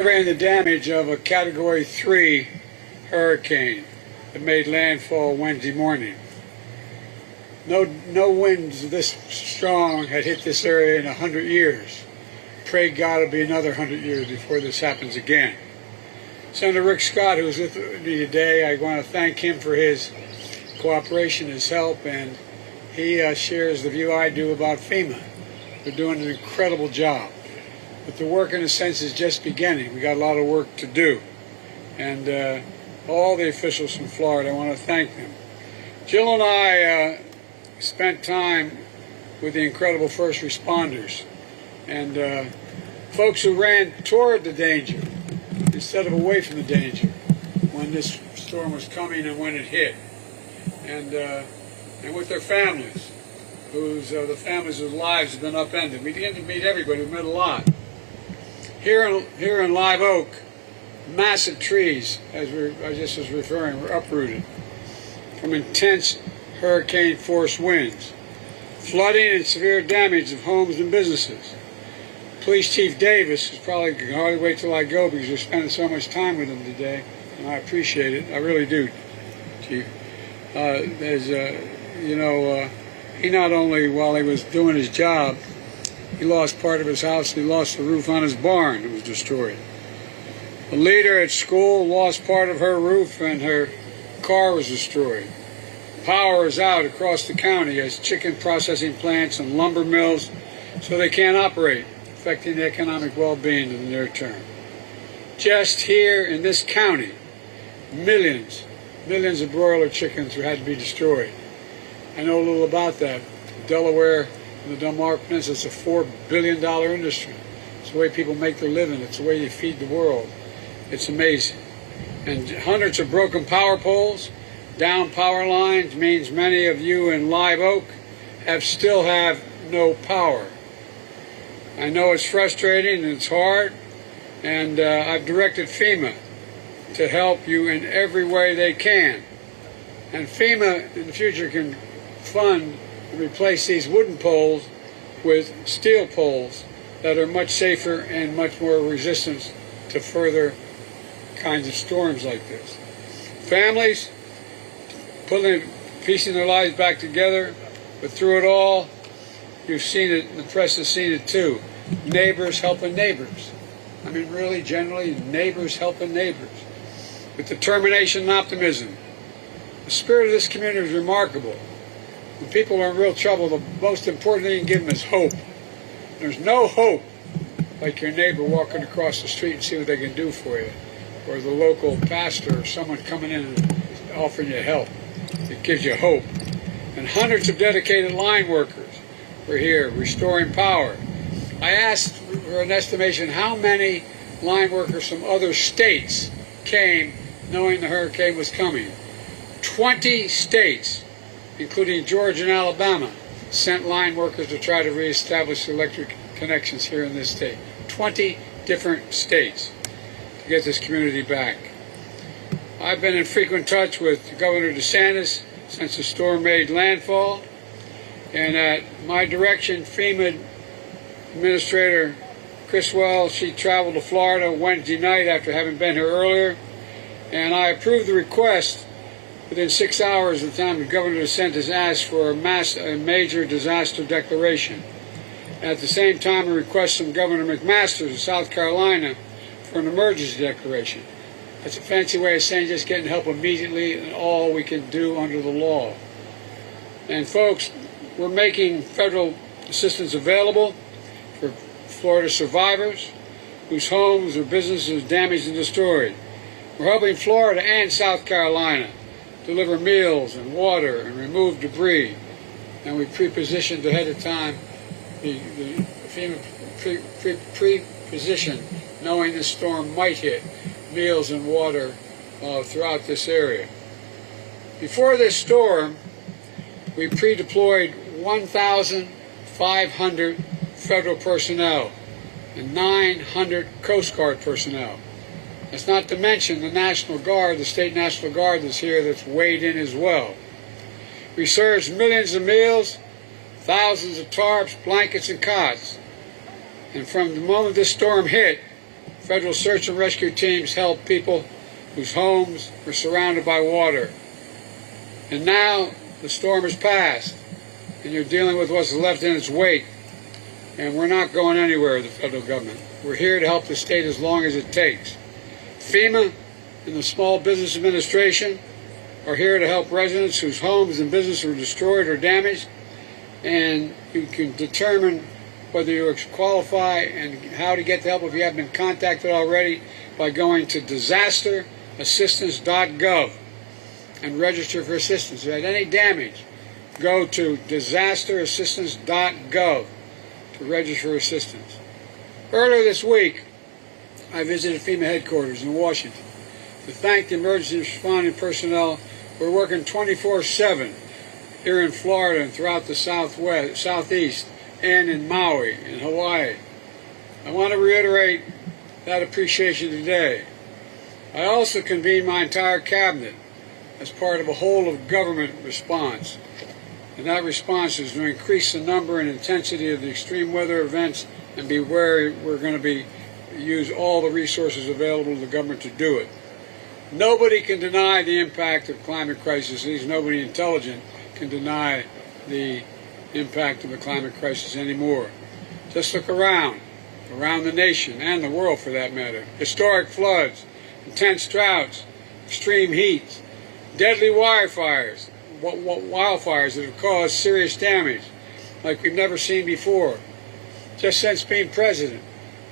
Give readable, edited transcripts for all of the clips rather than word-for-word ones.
Covering the damage of a Category 3 hurricane that made landfall Wednesday morning. No winds this strong had hit this area in 100 years. Pray God it'll be another 100 years before this happens again. Senator Rick Scott, who's with me today, I want to thank him for his cooperation, his help, and he shares the view I do about FEMA. They're doing an incredible job. But the work, in a sense, is just beginning. We got a lot of work to do. And all the officials from Florida, I want to thank them. Jill and I spent time with the incredible first responders and folks who ran toward the danger instead of away from the danger when this storm was coming and when it hit. And with their families, the families whose lives have been upended. We began to meet everybody. We met a lot. Here in Live Oak, massive trees, as I just was referring, were uprooted from intense hurricane-force winds, flooding and severe damage of homes and businesses. Police Chief Davis is probably can hardly wait till I go because we're spending so much time with him today, and I appreciate it. I really do, Chief. He not only, while he was doing his job, he lost part of his house, he lost the roof on his barn. It was destroyed. A leader at school lost part of her roof and her car was destroyed. Power is out across the county as chicken processing plants and lumber mills, so they can't operate, affecting the economic well-being in the near term. Just here in this county, millions of broiler chickens had to be destroyed. I know a little about that. Delaware and the Delmarva Peninsula, it's a $4 billion industry. It's the way people make their living. It's the way they feed the world. It's amazing. And hundreds of broken power poles, down power lines means many of you in Live Oak still have no power. I know it's frustrating and it's hard, and I've directed FEMA to help you in every way they can. And FEMA in the future can fund and replace these wooden poles with steel poles that are much safer and much more resistant to further kinds of storms like this. Families piecing their lives back together, but through it all, you've seen it, the press has seen it too. Neighbors helping neighbors. I mean, really, generally, neighbors helping neighbors. With determination and optimism. The spirit of this community is remarkable. When people are in real trouble, the most important thing you can give them is hope. There's no hope like your neighbor walking across the street and see what they can do for you, or the local pastor or someone coming in and offering you help. It gives you hope. And hundreds of dedicated line workers were here restoring power. I asked for an estimation how many line workers from other states came knowing the hurricane was coming. 20 states, including Georgia and Alabama, sent line workers to try to reestablish electric connections here in this state. 20 different states to get this community back. I've been in frequent touch with Governor DeSantis since the storm made landfall, and at my direction, FEMA Administrator Criswell, she traveled to Florida Wednesday night after having been here earlier, and I approved the request within 6 hours of the time that Governor DeSantis asked for a major disaster declaration. At the same time, a request from Governor McMaster of South Carolina for an emergency declaration. That's a fancy way of saying just getting help immediately and all we can do under the law. And folks, we're making federal assistance available for Florida survivors whose homes or businesses are damaged and destroyed. We're helping Florida and South Carolina deliver meals and water and remove debris. And we pre-positioned ahead of time, the FEMA pre-positioned, knowing this storm might hit, meals and water throughout this area. Before this storm, we pre-deployed 1,500 federal personnel and 900 Coast Guard personnel. That's not to mention the National Guard, the State National Guard that's here that's weighed in as well. We served millions of meals, thousands of tarps, blankets, and cots. And from the moment this storm hit, Federal search and rescue teams help people whose homes were surrounded by water. And now the storm has passed, and you're dealing with what's left in its wake. And we're not going anywhere, the federal government. We're here to help the state as long as it takes. FEMA and the Small Business Administration are here to help residents whose homes and businesses were destroyed or damaged, and you can determine whether you qualify and how to get the help if you haven't been contacted already by going to disasterassistance.gov and register for assistance. If you had any damage, go to disasterassistance.gov to register for assistance. Earlier this week, I visited FEMA headquarters in Washington to thank the emergency responding personnel who are working 24/7 here in Florida and throughout the southeast, and in Maui, in Hawaii. I want to reiterate that appreciation today. I also convened my entire cabinet as part of a whole-of-government response. And that response is to increase the number and intensity of the extreme weather events and be wary we're going to use all the resources available to the government to do it. Nobody can deny the impact of climate crisis. At least nobody intelligent can deny the impact of the climate crisis anymore. Just look around the nation and the world for that matter. Historic floods, intense droughts, extreme heat, deadly wildfires that have caused serious damage like we've never seen before. Just since being president,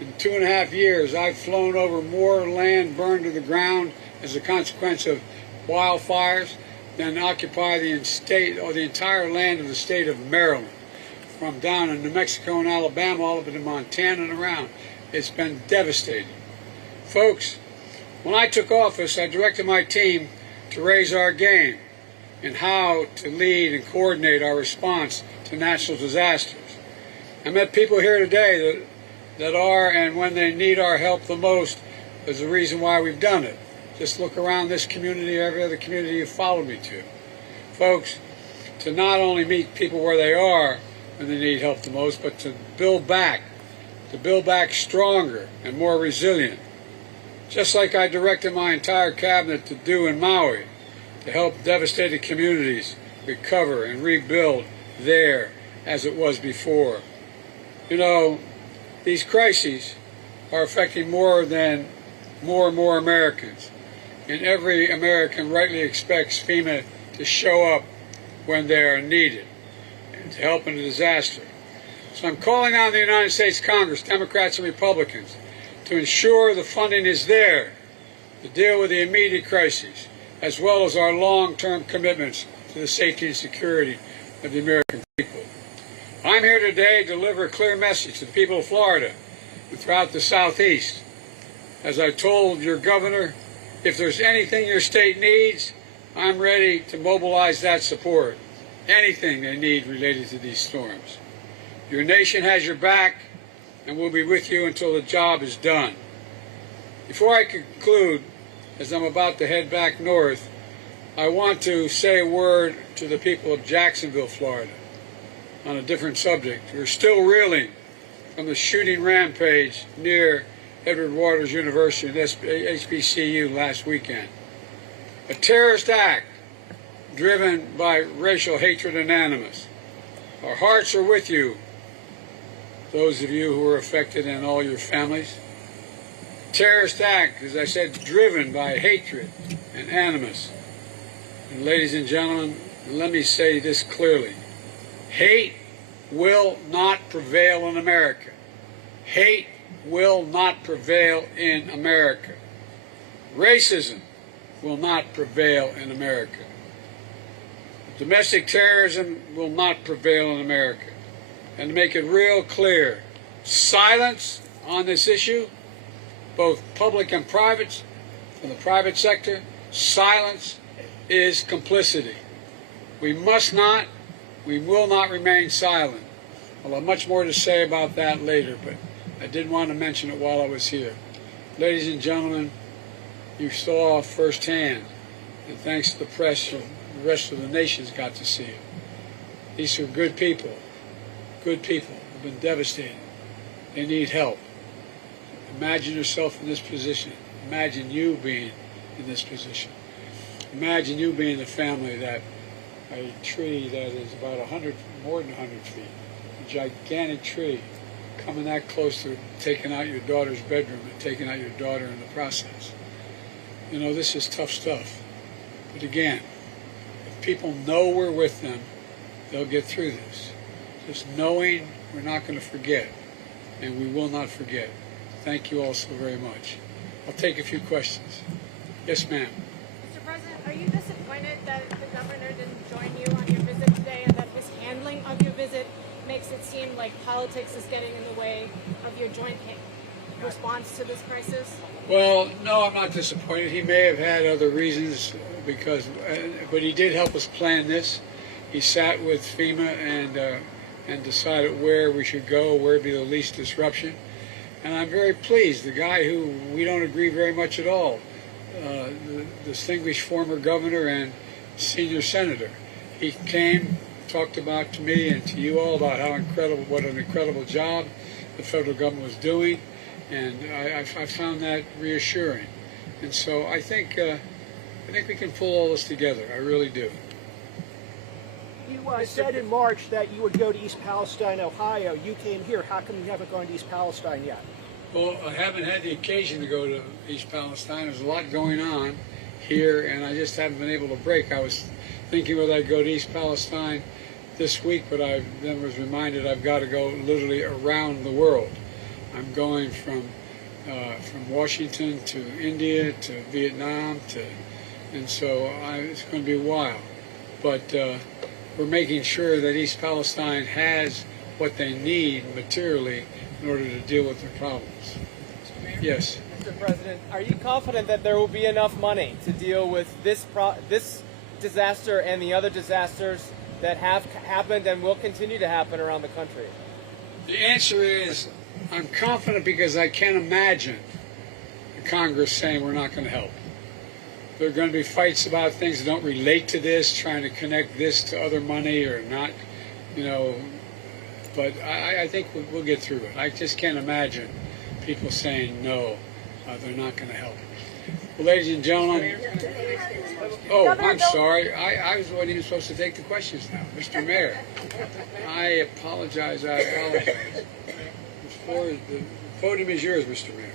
in 2.5 years, I've flown over more land burned to the ground as a consequence of wildfires than occupy the entire land of the state of Maryland, from down in New Mexico and Alabama all up into Montana and around. It's been devastating. Folks, when I took office, I directed my team to raise our game in how to lead and coordinate our response to natural disasters. I met people here today that are, and when they need our help the most, is the reason why we've done it. Just look around this community, every other community you've followed me to. Folks, to not only meet people where they are when they need help the most, but to build back stronger and more resilient. Just like I directed my entire cabinet to do in Maui, to help devastated communities recover and rebuild there as it was before. You know, these crises are affecting more and more Americans. And every American rightly expects FEMA to show up when they are needed and to help in a disaster. So I'm calling on the United States Congress, Democrats and Republicans, to ensure the funding is there to deal with the immediate crises, as well as our long-term commitments to the safety and security of the American people. I'm here today to deliver a clear message to the people of Florida and throughout the Southeast. As I told your governor, if there's anything your state needs, I'm ready to mobilize that support. Anything they need related to these storms. Your nation has your back, and we'll be with you until the job is done. Before I conclude, as I'm about to head back north, I want to say a word to the people of Jacksonville, Florida, on a different subject. We're still reeling from the shooting rampage near Edward Waters University and HBCU last weekend. A terrorist act driven by racial hatred and animus. Our hearts are with you, those of you who were affected and all your families. Terrorist act, as I said, driven by hatred and animus. And ladies and gentlemen, let me say this clearly. Hate will not prevail in America. Hate will not prevail in America. Racism will not prevail in America. Domestic terrorism will not prevail in America. And to make it real clear, silence on this issue, both public and private, from the private sector, silence is complicity. We must not, we will not remain silent. I'll have much more to say about that later, but I did want to mention it while I was here. Ladies and gentlemen, you saw firsthand, and thanks to the press, the rest of the nation's got to see it. These are good people who've been devastated. They need help. Imagine yourself in this position. Imagine you being in this position. Imagine you being the family that a tree that is about 100, more than 100 feet, a gigantic tree, coming that close to taking out your daughter's bedroom and taking out your daughter in the process. You know, this is tough stuff. But again, if people know we're with them, they'll get through this. Just knowing we're not going to forget, and we will not forget. Thank you all so very much. I'll take a few questions. Yes, ma'am. Mr. President, are you disappointed that the governor didn't join you on your visit today, and that his handling of your visit makes it seem like politics is getting in the way of your joint response to this crisis? Well, no, I'm not disappointed. He may have had other reasons, but he did help us plan this. He sat with FEMA and decided where we should go, where would be the least disruption. And I'm very pleased. The guy who we don't agree very much at all, the distinguished former governor and senior senator, he came, talked about to me and to you all about how incredible, what an incredible job the federal government was doing, and I found that reassuring. And so I think we can pull all this together. I really do. You said in March that you would go to East Palestine, Ohio. You came here. How come you haven't gone to East Palestine yet? Well, I haven't had the occasion to go to East Palestine. There's a lot going on here, and I just haven't been able to break. I was thinking whether I'd go to East Palestine this week, but I then was reminded I've got to go literally around the world. I'm going from Washington to India to Vietnam and so it's going to be a while. But we're making sure that East Palestine has what they need materially in order to deal with their problems. Yes. Mr. President, are you confident that there will be enough money to deal with this disaster and the other disasters that have happened and will continue to happen around the country? The answer is I'm confident because I can't imagine the Congress saying we're not going to help. There are going to be fights about things that don't relate to this, trying to connect this to other money or not, you know. But I think we'll get through it. I just can't imagine people saying no, they're not going to help. Well, ladies and gentlemen, oh, I'm sorry. I wasn't even supposed to take the questions now. Mr. Mayor, I apologize. The podium is yours, Mr. Mayor.